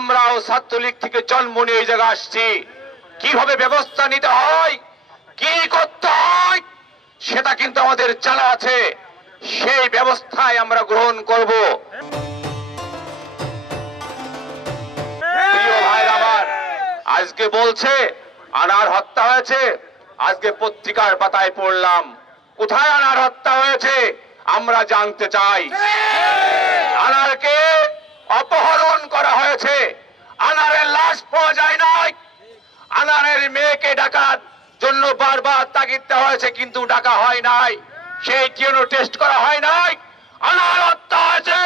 আমরাও ছাত্রলীগ থেকে জন্ম নিয়ে এই জায়গায় আসছি। কিভাবে ব্যবস্থা নিতে হয়, কি করতে হয় সেটা কিন্তু আমাদের জানা আছে। সেই ব্যবস্থায় আমরা গ্রহণ করব। প্রিয় ভাইরা আমার, আজকে বলছে আনার হত্যা হয়েছে। আজকে পত্রিকার পাতায় পড়লাম, কোথায় আনার হত্যা হয়েছে আমরা জানতে চাই। আনারকে অপহরণ করা হয়েছে, আনারের লাশ পাওয়া যায় নাই। আনারের মেয়েকে ডাকার জন্য বারবার তাগিদ দেওয়া হয়েছে, কিন্তু ডাকা হয় নাই। সেই ডিএনএ টেস্ট করা হয় নাই। আনার হত্যা হয়েছে,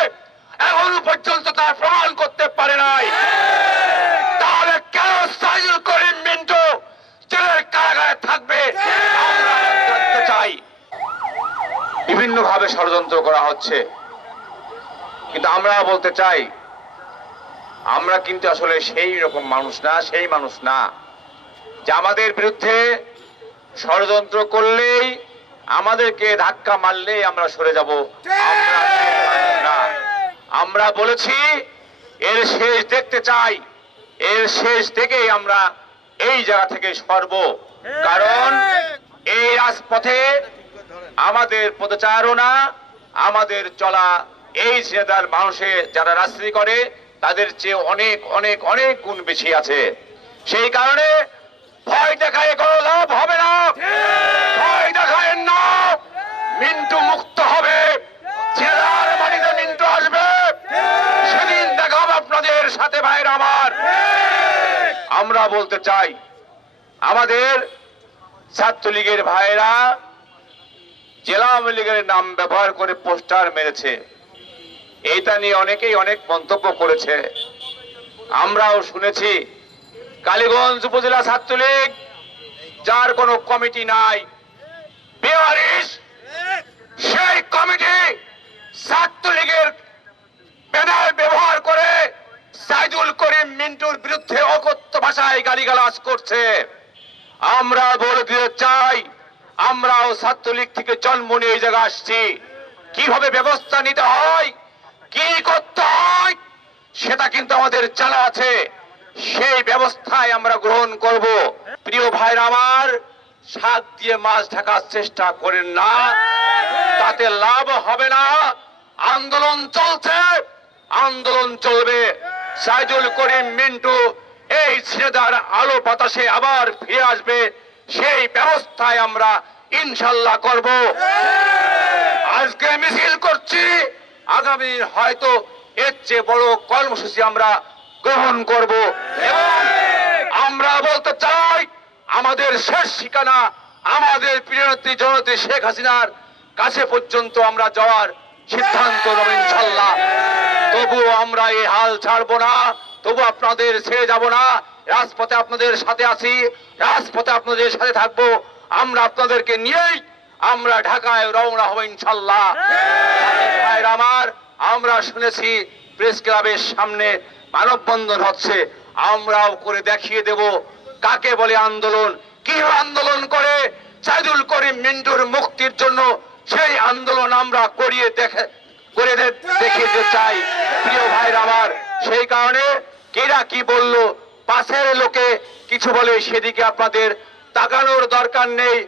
এখনো পর্যন্ত তার প্রমাণ করতে পারে নাই। তাহলে কেন সাইদুল করিম মিন্টু জেলের কারাগারে থাকবে আমরা জানতে চাই। বিভিন্ন ভাবে ষড়যন্ত্র করা হচ্ছে, কিন্তু আমরা বলতে চাই আমরা কিন্তু আসলে সেই রকম মানুষ না, সেই মানুষ না যে আমাদের বিরুদ্ধে ষড়যন্ত্র করলেই, আমাদেরকে ধাক্কা মারলেই আমরা সরে যাব। আমরা সেই মানুষ না। আমরা বলেছি এর শেষ দেখতে চাই, এর শেষ থেকেই আমরা এই জায়গা থেকে সরব। কারণ এই রাজপথে আমাদের পদচারণা, আমাদের চলা এই জেলার মানুষের যারা রাজনীতি করে তাদের চেয়ে অনেক অনেক অনেক গুণ বেশি আছে। সেই কারণে ভয় দেখায় কোনো লাভ হবে না। ভয় দেখায় না, মিন্টু মুক্ত হবে, জেলার মাটিতে মিন্টু আসবে, সেদিন দেখা হবে আপনাদের সাথে। ভাইরা আমার, আমরা বলতে চাই আমাদের ছাত্রলীগের ভাইরা জেলা আওয়ামী লীগের নাম ব্যবহার করে পোস্টার মেরেছে, এইটা নিয়ে অনেকেই অনেক মন্তব্য করেছে। আমরাও শুনেছি কালীগঞ্জ উপজেলা ছাত্রলীগ, যার কোনো কমিটি নাই, বেওয়ারিশ, সেই কমিটি ছাত্রলীগের ব্যানার ব্যবহার করে সাইদুল করিম মিন্টুর বিরুদ্ধে অকথ্য ভাষায় গালিগালাজ করছে। আমরা বলে দিতে চাই আমরাও ছাত্রলীগ থেকে জন্ম নিয়ে এই জায়গায় আসছি। কিভাবে ব্যবস্থা নিতে হয়, কি করতে হয় সেটা কিন্তু আমাদের জানা আছে। সেই ব্যবস্থায় আমরা গ্রহণ করব। প্রিয় ভাইরা আমার, শাক দিয়ে মাছ ঢাকার চেষ্টা করেন না, তাতে লাভ হবে না। আন্দোলন চলছে, আন্দোলন চলবে। সাইদুল করিম মিন্টু এই ছেলেদার আলো বাতাসে আবার ফিরে আসবে, সেই ব্যবস্থায় আমরা ইনশাল্লাহ করব। আজকে মিছিল করছি, আগামী হয়তো এর চেয়ে বড় কর্মসূচি আমরা গ্রহণ করব। এবং আমরা বলতে চাই আমাদের শেষ ঠিকানা আমাদের প্রিয়নেত্রী জননেত্রী শেখ হাসিনার কাছে পর্যন্ত আমরা যাওয়ার সিদ্ধান্ত নেব ইনশাল্লাহ। তবুও আমরা এই হাল ছাড়বো না, তবু আপনাদের ছেড়ে যাব না। রাজপথে আপনাদের সাথে আছি, রাজপথে আপনাদের সাথে থাকবো। আমরা আপনাদেরকে নিয়েই আমরা ঢাকায় রওনা হব ইনশাল্লাহ। ভাইরা আমার, আমরা শুনেছি প্রেস ক্লাবের সামনে মানববন্ধন হচ্ছে, আমরাও করে দেখিয়ে দেব কাকে বলে আন্দোলন, কি আন্দোলন করে সাইদুল করিম মিন্টুর মুক্তির জন্য। সেই আন্দোলন আমরা করে দেখিয়ে দিতে চাই। প্রিয় ভাইরা আমার, সেই কারণে কেরা কি বলল, পাশের লোকে কিছু বলে, সেদিকে আপনাদের তাকানোর দরকার নেই।